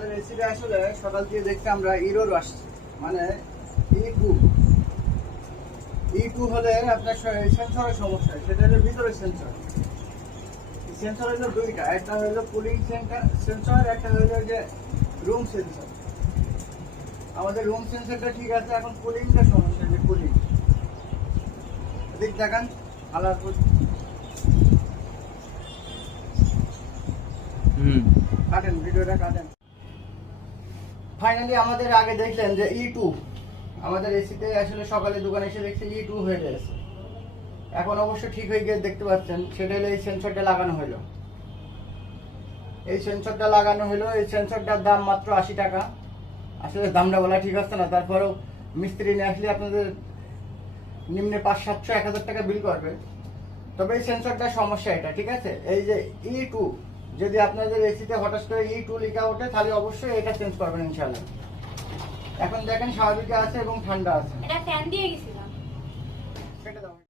আমাদের এসিতে আসলে সকাল থেকে দেখতে আমরা ইরোর আসছে, মানে ই2 হলে আপনার সেন্সরের সমস্যা, সেটা হলো ভিতরের সেন্সর। সেন্সর হলো দুইটা, একটা হলো কুলিং সেন্সর, একটা হলো যে রুম সেন্সর। আমাদের রুম সেন্সরটা ঠিক আছে, এখন কুলিংটা সমস্যা, যে কুলিং দিক দেখান আলার কাটেন, ভিডিওটা কাটেন। ফাইনালি আমাদের আগে দেখলেন যে ই2 আমাদের এসিতে আসলে সকালে দোকানে এসে দেখছি ই2 হয়ে গেছে। এখন অবশ্য ঠিক হয়ে গিয়ে দেখতে পাচ্ছেন, সেটা হলো এই সেন্সরটা লাগানো হলো। এই সেন্সরটা লাগানো হলো, এই সেন্সরটার দাম মাত্র 80 টাকা। আসলে দামটা বলা ঠিক আছে না, তারপরেও মিস্ত্রি নিয়ে আসলে আপনাদের নিম্নে 500-700-1000 টাকা বিল করবে। তবে এই সেন্সরটার সমস্যা এটা, ঠিক আছে। এই যে ই2 যদি আপনাদের এসিতে হঠাৎ করে ই2 লেখা ওঠে, তাহলে অবশ্যই এটা চেঞ্জ করবেন ইনশাআল্লাহ। এখন দেখেন স্বাভাবিক আছে এবং ঠান্ডা আছে। এটা ফ্যান দিয়ে গেছিল।